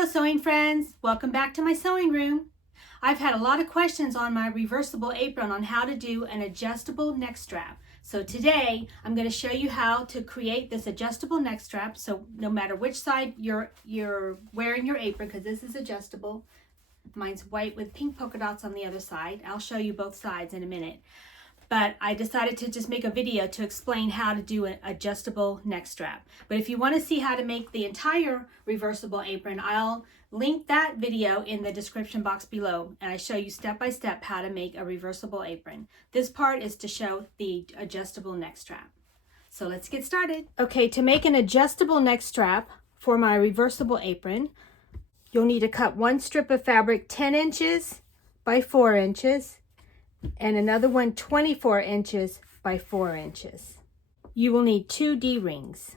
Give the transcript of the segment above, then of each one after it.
Hello sewing friends, welcome back to my sewing room. I've had a lot of questions on my reversible apron on how to do an adjustable neck strap. So today I'm going to show you how to create this adjustable neck strap, so no matter which side you're wearing your apron, because this is adjustable. Mine's white with pink polka dots on the other side. I'll show you both sides in a minute. But I decided to just make a video to explain how to do an adjustable neck strap. But if you want to see how to make the entire reversible apron, I'll link that video in the description box below, and I show you step by step how to make a reversible apron. This part is to show the adjustable neck strap. So let's get started. Okay, to make an adjustable neck strap for my reversible apron, you'll need to cut one strip of fabric 10 inches by 4 inches and another one 24 inches by 4 inches. You will need 2 D-rings.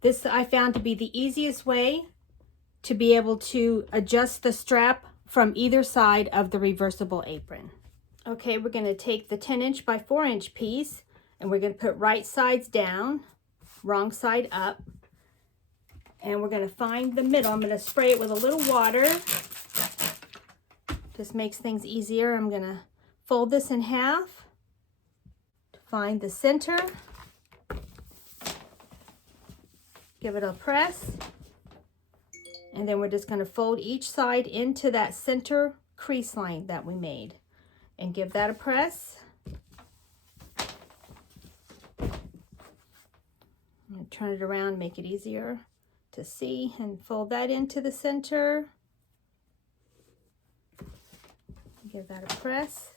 This I found to be the easiest way to be able to adjust the strap from either side of the reversible apron. Okay, we're going to take the 10 inch by 4 inch piece and we're going to put right sides down, wrong side up, and we're going to find the middle. I'm going to spray it with a little water. Just makes things easier. I'm going to fold this in half to find the center. Give it a press. And then we're just going to fold each side into that center crease line that we made. And give that a press. I'm going to turn it around, make it easier to see, and fold that into the center. Give that a press.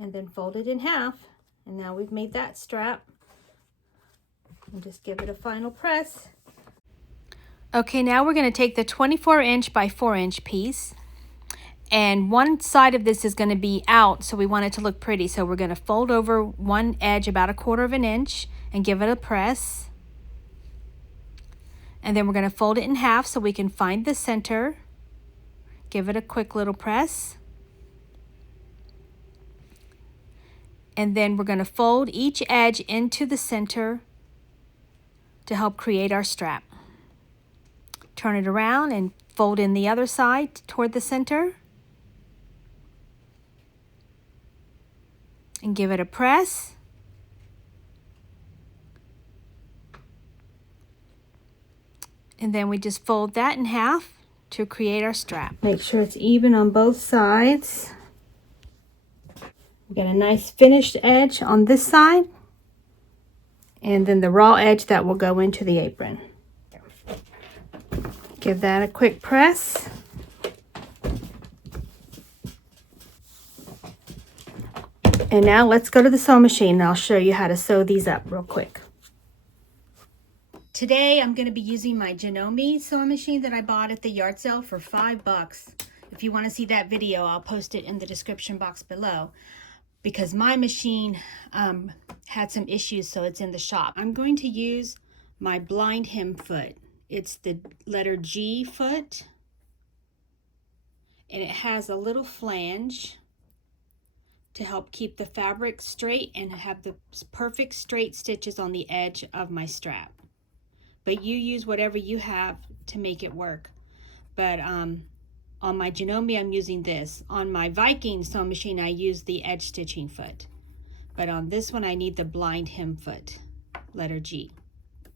And then fold it in half, and now we've made that strap. And just give it a final press. Okay, now we're going to take the 24 inch by 4 inch piece, and one side of this is going to be out, so we want it to look pretty. So we're going to fold over one edge about 1/4 inch and give it a press, and then we're going to fold it in half so we can find the center. Give it a quick little press. And then we're going to fold each edge into the center to help create our strap. Turn it around and fold in the other side toward the center. And give it a press. And then we just fold that in half to create our strap. Make sure it's even on both sides. We get a nice finished edge on this side, and then the raw edge that will go into the apron. Give that a quick press. And now let's go to the sewing machine and I'll show you how to sew these up real quick. Today I'm going to be using my Janome sewing machine that I bought at the yard sale for $5. If you want to see that video, I'll post it in the description box below, because my machine had some issues, so it's in the shop. I'm going to use my blind hem foot. It's the letter G foot, and it has a little flange to help keep the fabric straight and have the perfect straight stitches on the edge of my strap. But you use whatever you have to make it work. But on my Janome, I'm using this. On my Viking sewing machine, I use the edge stitching foot. But on this one, I need the blind hem foot, letter G.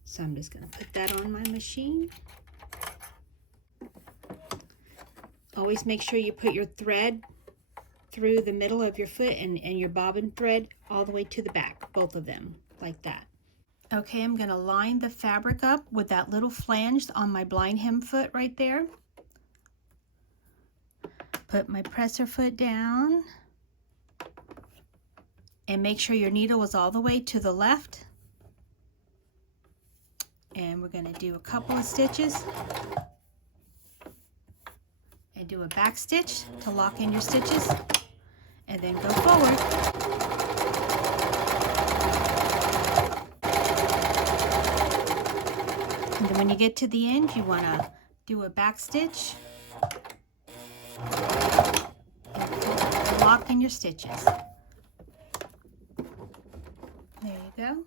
So I'm just going to put that on my machine. Always make sure you put your thread through the middle of your foot and your bobbin thread all the way to the back, both of them, like that. Okay, I'm going to line the fabric up with that little flange on my blind hem foot right there. Put my presser foot down and make sure your needle is all the way to the left. And we're going to do a couple of stitches and do a back stitch to lock in your stitches, and then go forward. And then when you get to the end, you want to do a back stitch and lock in your stitches. There you go.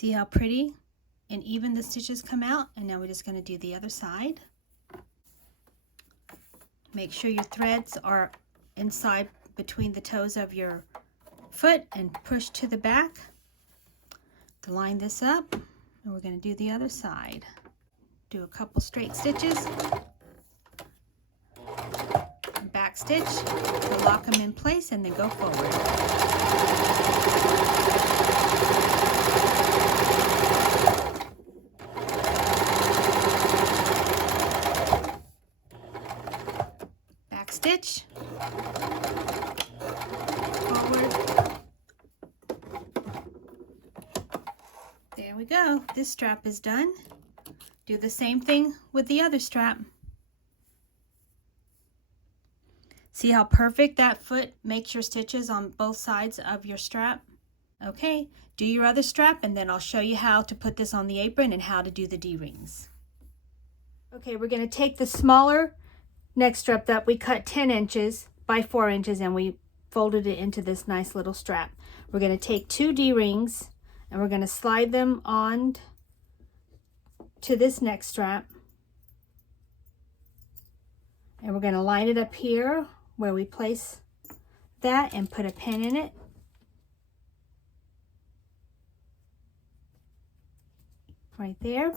See how pretty and even the stitches come out? And now we're just going to do the other side. Make sure your threads are inside between the toes of your foot and push to the back to line this up. And we're going to do the other side. Do a couple straight stitches, back stitch to lock them in place, and then go forward. Back stitch, forward. There we go. This strap is done. Do the same thing with the other strap. See how perfect that foot makes your stitches on both sides of your strap? Okay, do your other strap and then I'll show you how to put this on the apron and how to do the D-rings. Okay, we're going to take the smaller neck strap that we cut 10 inches by 4 inches and we folded it into this nice little strap. We're going to take 2 D-rings and we're going to slide them on to this neck strap, and we're going to line it up here where we place that and put a pin in it. Right there.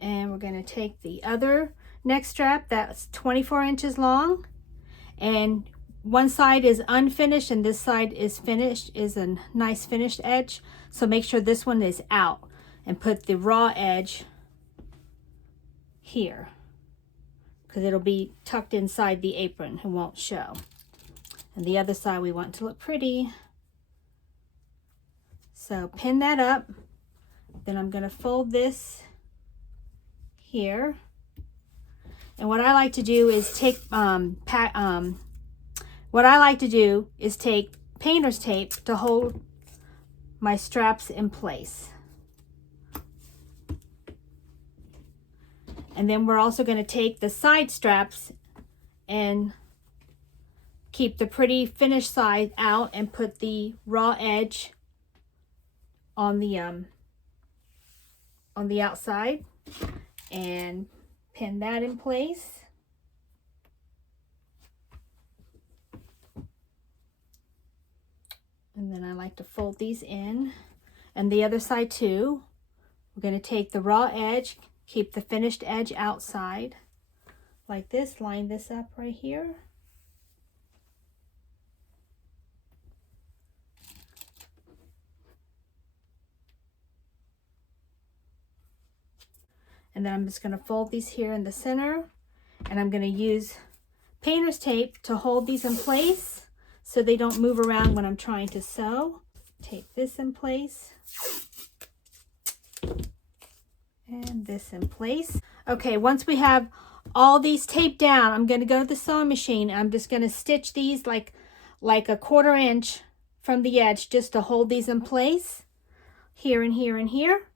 And we're going to take the other neck strap that's 24 inches long, and one side is unfinished and this side is finished, is a nice finished edge, so make sure this one is out and put the raw edge here because it'll be tucked inside the apron and won't show. And the other side we want to look pretty, so pin that up. Then I'm going to fold this here, and what I like to do is take painter's tape to hold my straps in place. And then we're also going to take the side straps and keep the pretty finished side out and put the raw edge on the outside and pin that in place. And then I like to fold these in, and the other side too. We're going to take the raw edge, keep the finished edge outside like this, line this up right here. And then I'm just going to fold these here in the center, and I'm going to use painter's tape to hold these in place so they don't move around when I'm trying to sew. Tape this in place and this in place. Okay, once we have all these taped down, I'm going to go to the sewing machine. I'm just going to stitch these like a 1/4 inch from the edge just to hold these in place here and here and here.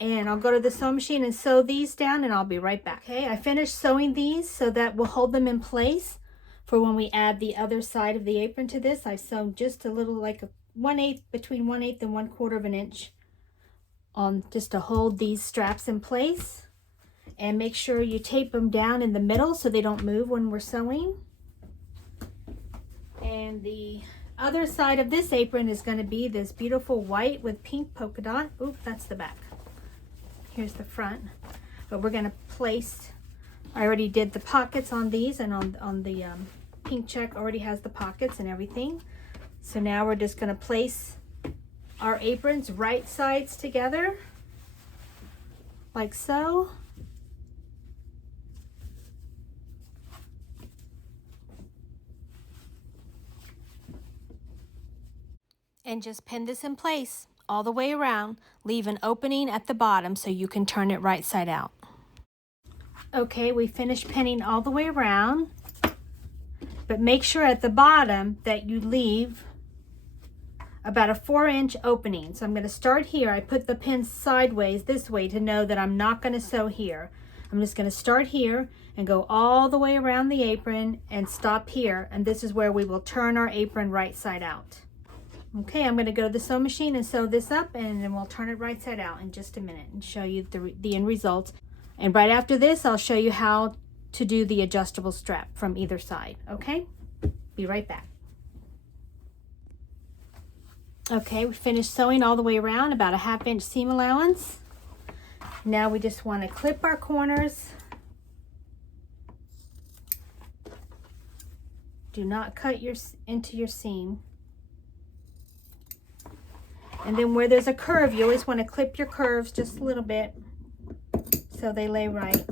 And I'll go to the sewing machine and sew these down, and I'll be right back. Okay, I finished sewing these so that we'll hold them in place for when we add the other side of the apron to this. I've sewn just a little, like a 1/8, between 1/8 and 1/4 of an inch on just to hold these straps in place. And make sure you tape them down in the middle so they don't move when we're sewing. And the other side of this apron is going to be this beautiful white with pink polka dot. Oop, that's the back. Here's the front. But we're going to place, I already did the pockets on these, and on the pink check already has the pockets and everything. So now we're just going to place our aprons right sides together like so. And just pin this in place all the way around. Leave an opening at the bottom so you can turn it right side out. Okay, we finished pinning all the way around, but make sure at the bottom that you leave about a 4-inch opening. So I'm going to start here. I put the pin sideways this way to know that I'm not going to sew here. I'm just going to start here and go all the way around the apron and stop here, and this is where we will turn our apron right side out. Okay, I'm going to go to the sewing machine and sew this up, and then we'll turn it right side out in just a minute and show you the end result. And right after this, I'll show you how to do the adjustable strap from either side, okay? Be right back. Okay, we finished sewing all the way around, about a 1/2 inch seam allowance. Now we just want to clip our corners. Do not cut into your seam. And then where there's a curve, you always want to clip your curves just a little bit so they lay right.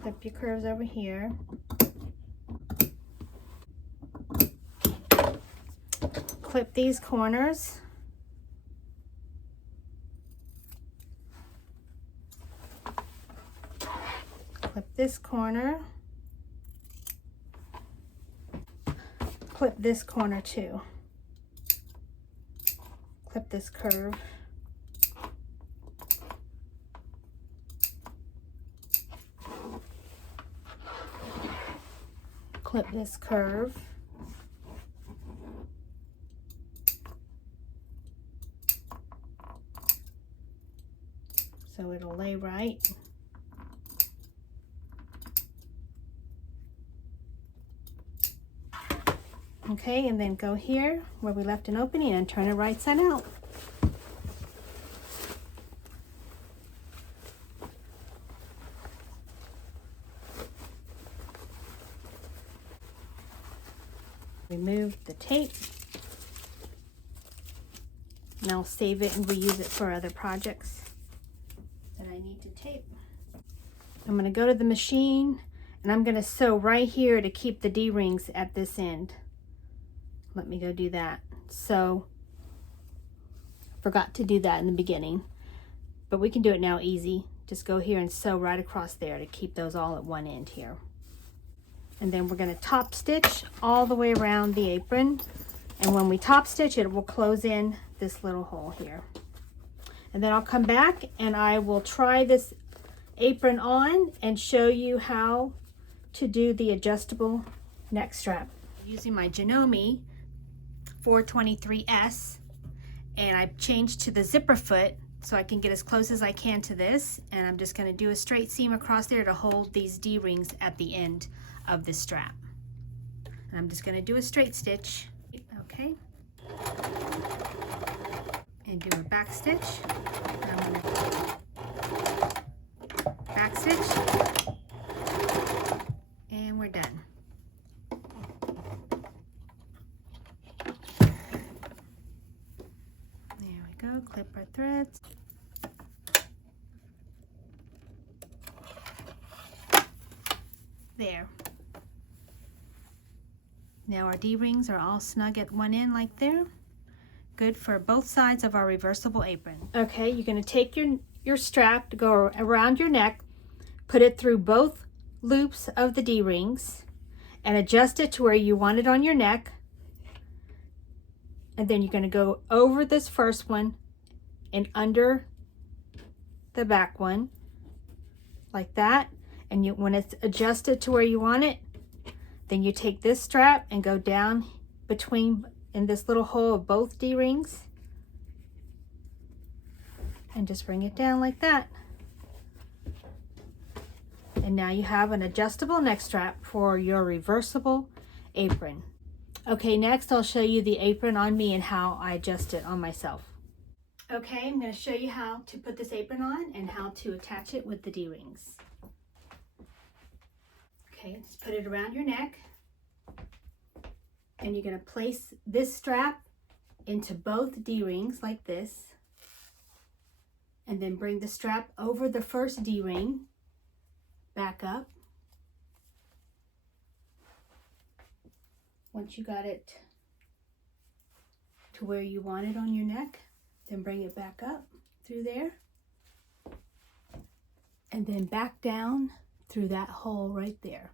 Clip your curves over here. Clip these corners. Clip this corner. Clip this corner too. Clip this curve. Clip this curve. So it'll lay right. Okay, and then go here where we left an opening and turn it right side out. Remove the tape. And I'll save it and reuse it for other projects that I need to tape. I'm going to go to the machine and I'm going to sew right here to keep the D-rings at this end. Let me go do that. So, forgot to do that in the beginning, but we can do it now easy. Just go here and sew right across there to keep those all at one end here. And then we're going to top stitch all the way around the apron. And when we top stitch it, will close in this little hole here. And then I'll come back and I will try this apron on and show you how to do the adjustable neck strap. Using my Janome 423S, and I've changed to the zipper foot so I can get as close as I can to this, and I'm just going to do a straight seam across there to hold these D-rings at the end of the strap. And I'm just going to do a straight stitch, okay, and do a back stitch. And I'm going to back stitch, and we're done. Go, clip our threads. There. Now our D-rings are all snug at one end like there. Good for both sides of our reversible apron. Okay, you're going to take your strap to go around your neck, put it through both loops of the D-rings, and adjust it to where you want it on your neck. And then you're going to go over this first one and under the back one like that. And when it's adjusted to where you want it, then you take this strap and go down between in this little hole of both D-rings and just bring it down like that. And now you have an adjustable neck strap for your reversible apron. Okay, next I'll show you the apron on me and how I adjust it on myself. Okay, I'm going to show you how to put this apron on and how to attach it with the D-rings. Okay, just put it around your neck, and you're going to place this strap into both D-rings like this, and then bring the strap over the first D-ring, back up. Once you got it to where you want it on your neck, then bring it back up through there, and then back down through that hole right there,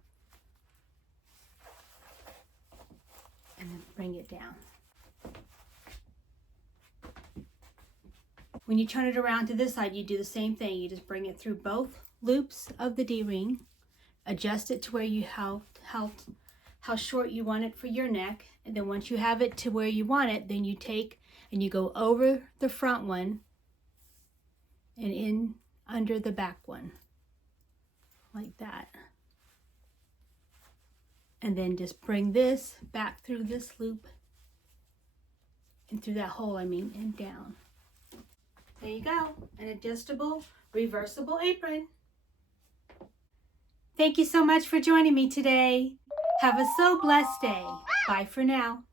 and then bring it down. When you turn it around to this side, you do the same thing. You just bring it through both loops of the D-ring, adjust it to where you how short you want it for your neck, and then once you have it to where you want it, then you take and you go over the front one and in under the back one, like that. And then just bring this back through this loop and through that hole, and down. There you go, an adjustable, reversible apron. Thank you so much for joining me today. Have a so blessed day. Bye for now.